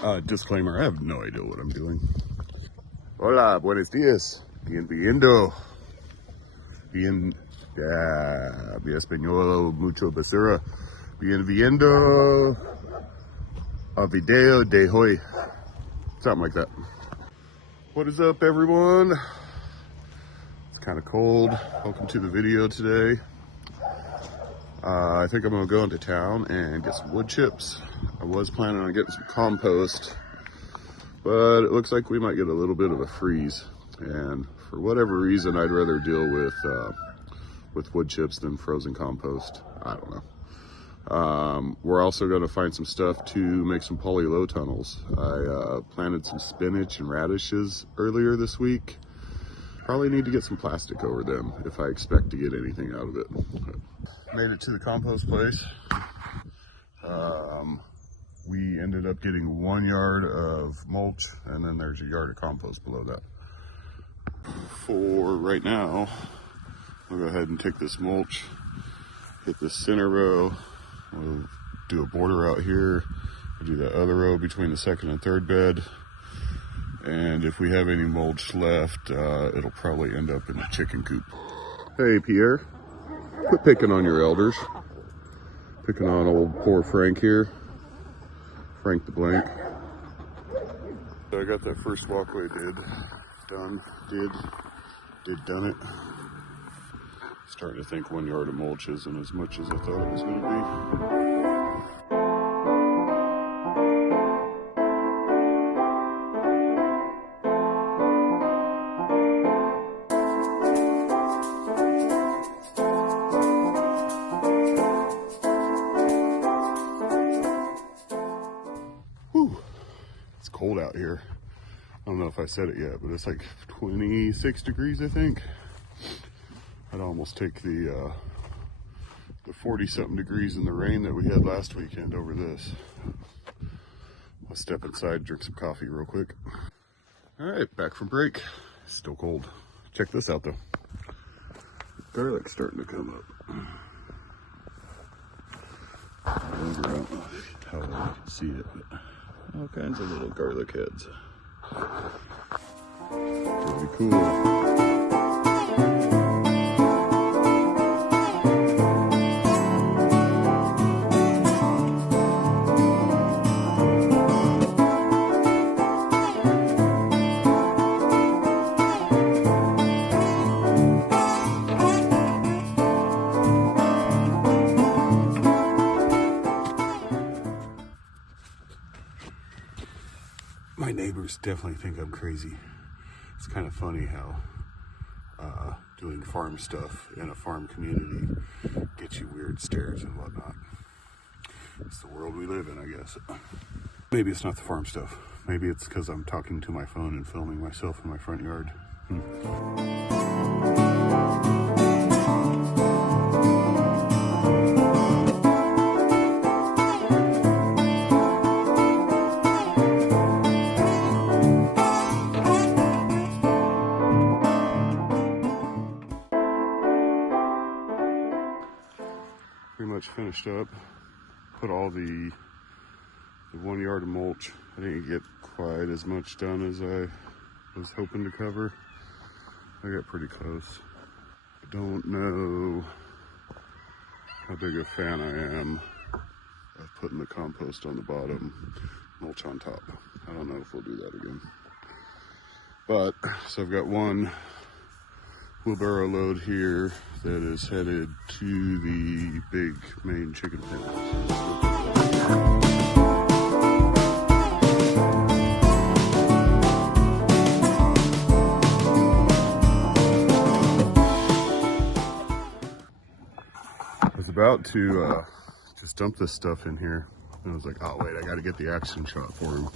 Disclaimer, I have no idea what I'm doing. Hola, buenos días. Bienvenido. Mi español mucho basura. Bienvenido a video de hoy. Something like that. What is up, everyone? It's kind of cold. Welcome to the video today. I think I'm gonna go into town and get some wood chips. I was planning on getting some compost, but it looks like we might get a little bit of a freeze. And for whatever reason, I'd rather deal with wood chips than frozen compost. I don't know. We're also gonna find some stuff to make some poly-low tunnels. I planted some spinach and radishes earlier this week. Probably need to get some plastic over them if I expect to get anything out of it. Made it to the compost place. We ended up getting 1 yard of mulch, and then there's a yard of compost below that. For right now, we'll go ahead and take this mulch, hit this center row. We'll do a border out here. We'll do that other row between the second and third bed. And if we have any mulch left, it'll probably end up in the chicken coop. Hey, Pierre, quit picking on your elders. Picking on old poor Frank here. Frank the Blank. So I got that first walkway done it. Starting to think 1 yard of mulch isn't as much as I thought it was going to be. It's cold out here. I don't know if I said it yet, but it's like 26 degrees, I think. I'd almost take the 40-something degrees in the rain that we had last weekend over this. I'll step inside, drink some coffee real quick. All right, back from break. Still cold. Check this out, though. Garlic's starting to come up. I don't know how well you can see it, but all kinds of little garlic heads. Pretty cool. My neighbors definitely think I'm crazy. It's kind of funny how doing farm stuff in a farm community gets you weird stares and whatnot. It's the world we live in, I guess. Maybe it's not the farm stuff. Maybe it's because I'm talking to my phone and filming myself in my front yard. Pretty much finished up. Put all the 1 yard of mulch. I didn't get quite as much done as I was hoping to cover. I got pretty close. I don't know how big a fan I am of putting the compost on the bottom, mulch on top. I don't know if we'll do that again. But, so I've got one wheelbarrow load here that is headed to the big main chicken pen. I was about to just dump this stuff in here, and I was like, oh wait, I gotta get the action shot for him.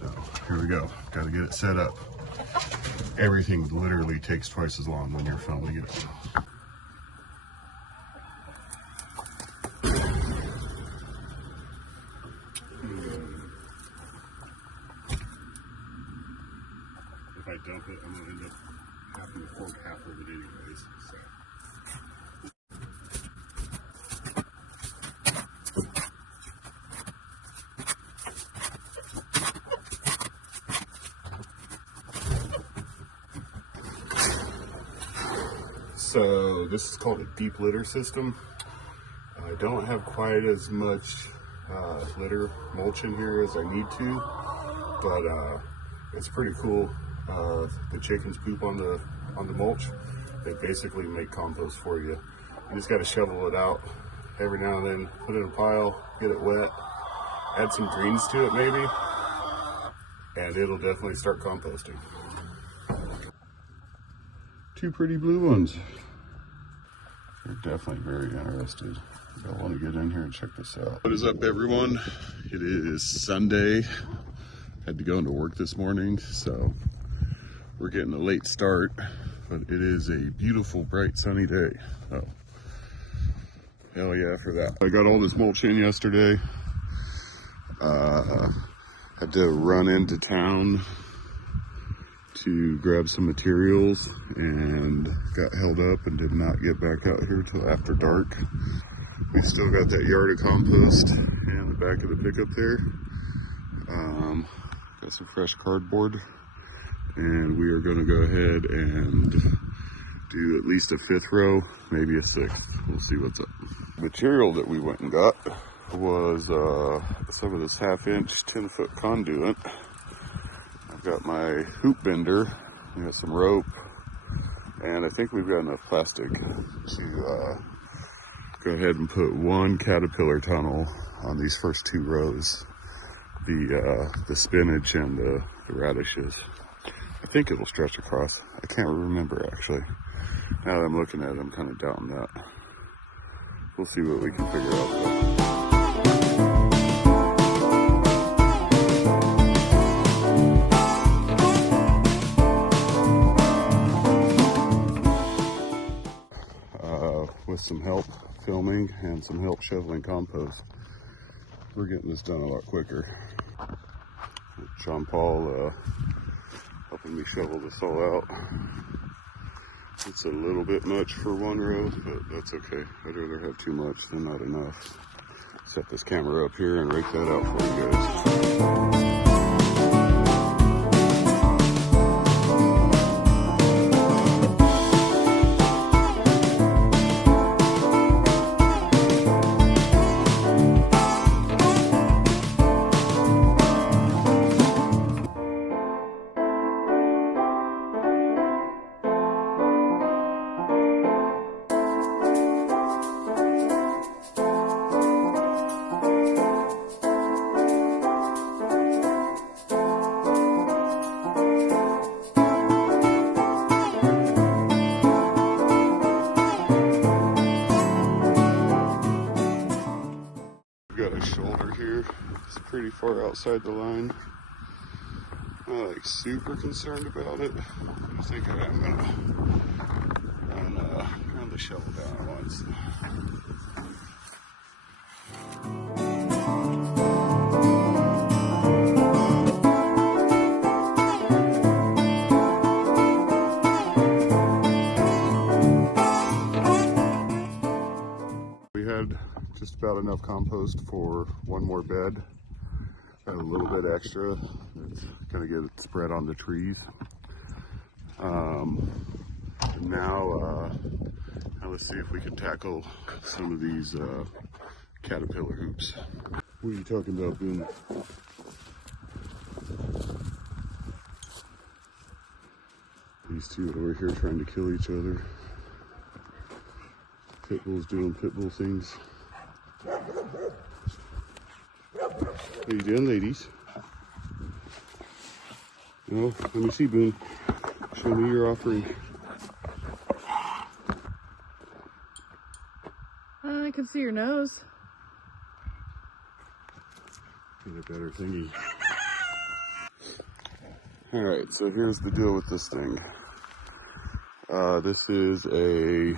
So here we go, gotta get it set up. Everything literally takes twice as long when you're filming it. If I dump it, I'm gonna end up having to fork half of it anyways. So. So this is called a deep litter system. I don't have quite as much litter mulch in here as I need to, but it's pretty cool. The chickens poop on the mulch. They basically make compost for you. You just got to shovel it out every now and then, put it in a pile, get it wet, add some greens to it maybe, and it'll definitely start composting. Two pretty blue ones. They're definitely very interested. I want to get in here and check this out. What is up, everyone? It is Sunday. Had to go into work this morning, so we're getting a late start, but it is a beautiful, bright, sunny day. Oh, hell yeah for that. I got all this mulch in yesterday. Had to run into town to grab some materials and got held up and did not get back out here till after dark. We still got that yard of compost in the back of the pickup there. Got some fresh cardboard, and we are going to go ahead and do at least a 5th row, maybe a 6th. We'll see what's up. Material that we went and got was some of this 1/2-inch 10-foot conduit. I've got my hoop bender, we got some rope, and I think we've got enough plastic to go ahead and put one caterpillar tunnel on these first 2 rows. The spinach and the radishes. I think it'll stretch across. I can't remember actually. Now that I'm looking at it, I'm kind of doubting that. We'll see what we can figure out though. With some help filming and some help shoveling compost, we're getting this done a lot quicker. John Paul helping me shovel this all out. It's a little bit much for 1 row, but that's okay. I'd rather have too much than not enough. Set this camera up here and rake that out for you guys. Got a shoulder here. It's pretty far outside the line. I'm not like super concerned about it. I think I'm gonna run the shovel down at once. We had just about enough compost for 1 more bed. Got a little bit extra. It's gonna get it spread on the trees. Now let's see if we can tackle some of these caterpillar hoops. What are you talking about, Boone? These two over here trying to kill each other. Pit bulls doing pit bull things. What are you doing, ladies? No, let me see, Boone. Show me your offering. I can see your nose. Get a better thingy. Alright, so here's the deal with this thing. This is a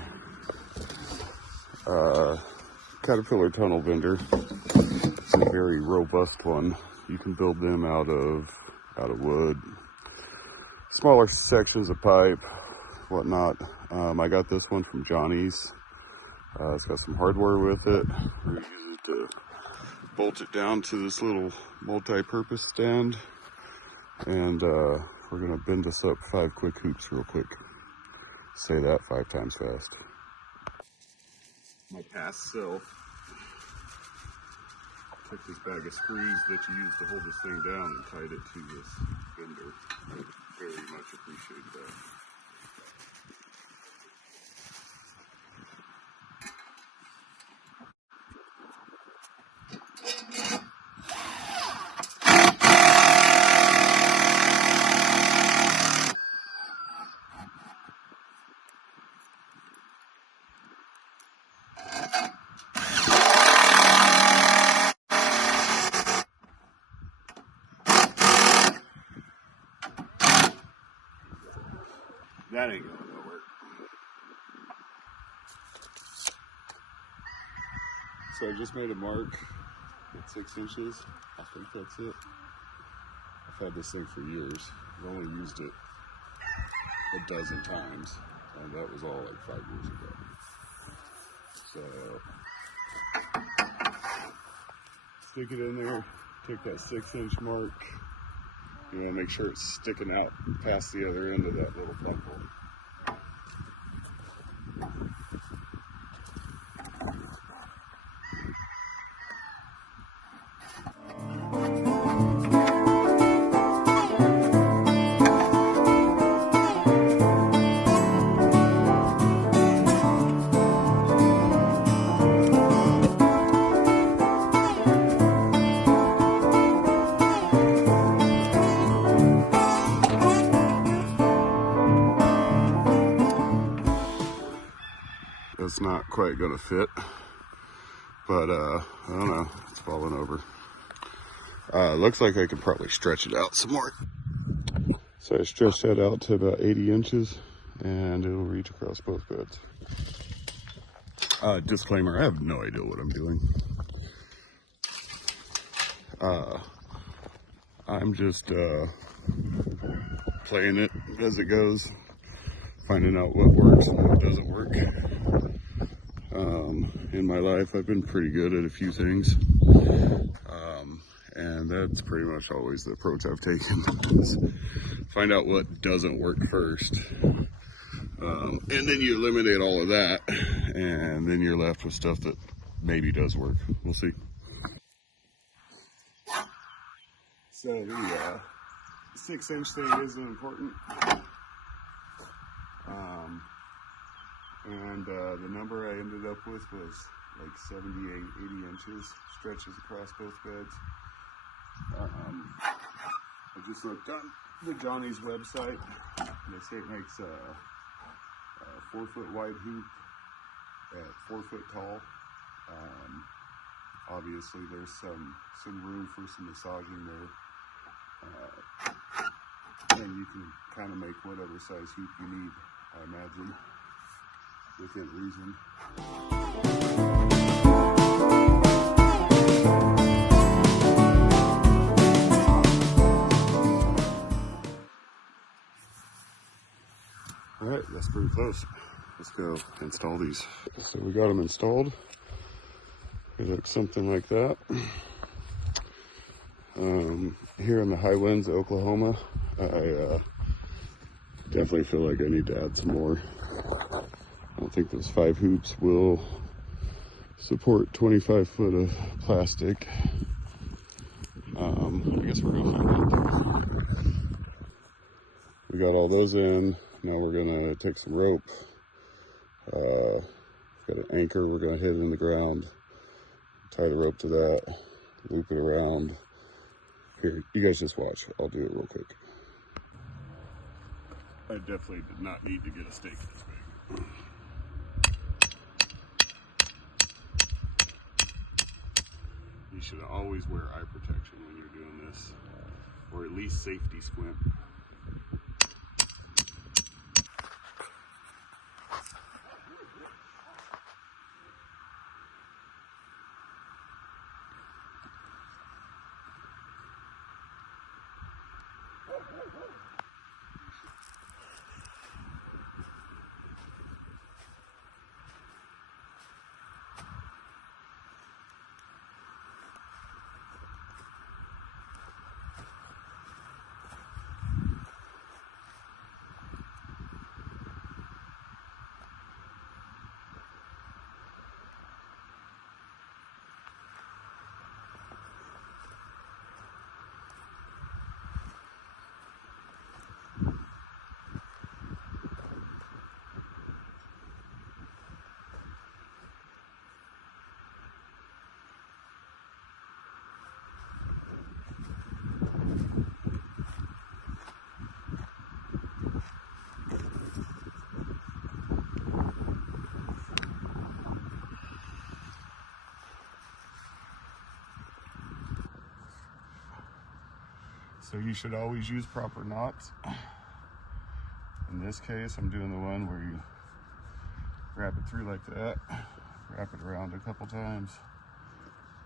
caterpillar tunnel bender. It's a very robust one. You can build them out of wood, smaller sections of pipe, whatnot. I got this one from Johnny's. It's got some hardware with it. We're gonna use it to bolt it down to this little multi-purpose stand, and we're gonna bend this up 5 quick hoops real quick. Say that 5 times fast. my past self. Took this bag of screws that you use to hold this thing down and tied it to this fender. Very much appreciate that. That ain't going nowhere. So I just made a mark at 6 inches. I think that's it. I've had this thing for years. I've only used it a dozen times, and that was all like 5 years ago. So stick it in there, take that 6-inch mark. You want to make sure it's sticking out past the other end of that little plug hole. It's not quite gonna fit, but I don't know, it's falling over. Looks like I could probably stretch it out some more. So I stretched that out to about 80 inches and it'll reach across both beds. Disclaimer, I have no idea what I'm doing. I'm just playing it as it goes, finding out what works and what doesn't work. In my life, I've been pretty good at a few things, and that's pretty much always the approach I've taken, is find out what doesn't work first, and then you eliminate all of that, and then you're left with stuff that maybe does work. We'll see. So the 6-inch thing isn't important. And the number I ended up with was like 78, 80 inches, stretches across both beds. I just looked on the Johnny's website. They say it makes a 4-foot wide hoop at 4 foot tall. Obviously there's some room for some massaging there. And you can kind of make whatever size hoop you need, I imagine, within reason. All right, that's pretty close. Let's go install these. So we got them installed. They look something like that. Here in the high winds of Oklahoma, I definitely feel like I need to add some more. I don't think those 5 hoops will support 25 foot of plastic. I guess we're gonna find out. We got all those in. Now we're gonna take some rope. Got an anchor we're gonna hit in the ground. Tie the rope to that. Loop it around. Here, you guys just watch. I'll do it real quick. I definitely did not need to get a stake this big. You should always wear eye protection when you're doing this, or at least safety squint. So you should always use proper knots. In this case, I'm doing the one where you wrap it through like that, wrap it around a couple times,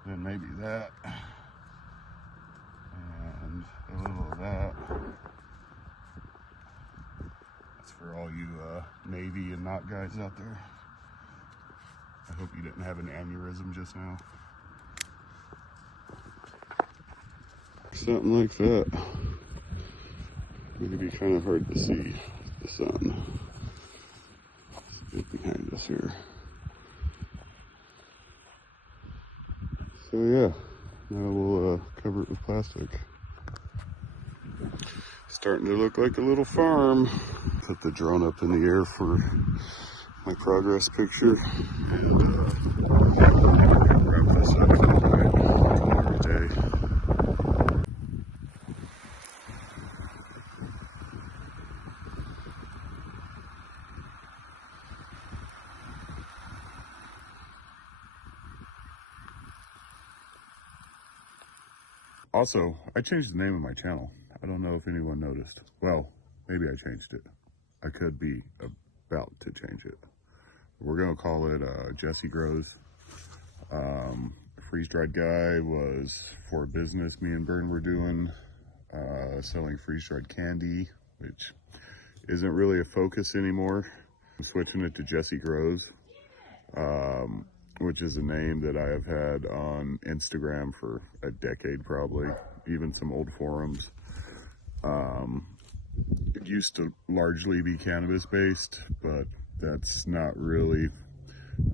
then maybe that, and a little of that. That's for all you Navy and knot guys out there. I hope you didn't have an aneurysm just now. Something like that. It'd be kind of hard to see the sun. It's behind us here. So yeah, now we'll cover it with plastic. Starting to look like a little farm. Put the drone up in the air for my progress picture. And wrap this up tonight. Call it a day. Also, I changed the name of my channel. I don't know if anyone noticed. Well, maybe I changed it. I could be about to change it. We're gonna call it Jesse Grows. Freeze-dried guy was for a business me and Bern were doing, selling freeze-dried candy, which isn't really a focus anymore. I'm switching it to Jesse Grows, which is a name that I have had on Instagram for a decade probably, even some old forums. It used to largely be cannabis based, but that's not really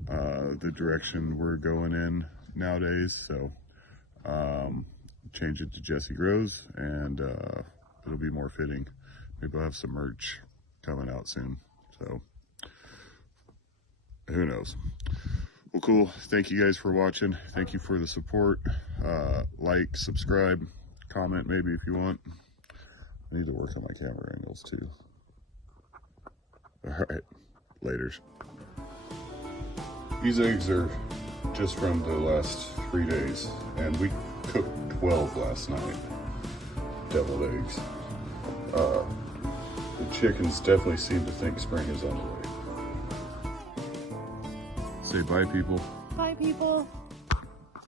the direction we're going in nowadays. So change it to Jesse Grows, and it'll be more fitting. Maybe I'll have some merch coming out soon. So who knows? Well, cool. Thank you guys for watching. Thank you for the support. Like, subscribe, comment maybe if you want. I need to work on my camera angles too. All right, laters. These eggs are just from the last 3 days, and we cooked 12 last night. Deviled eggs. The chickens definitely seem to think spring is on the way. Say bye, people. Bye, people.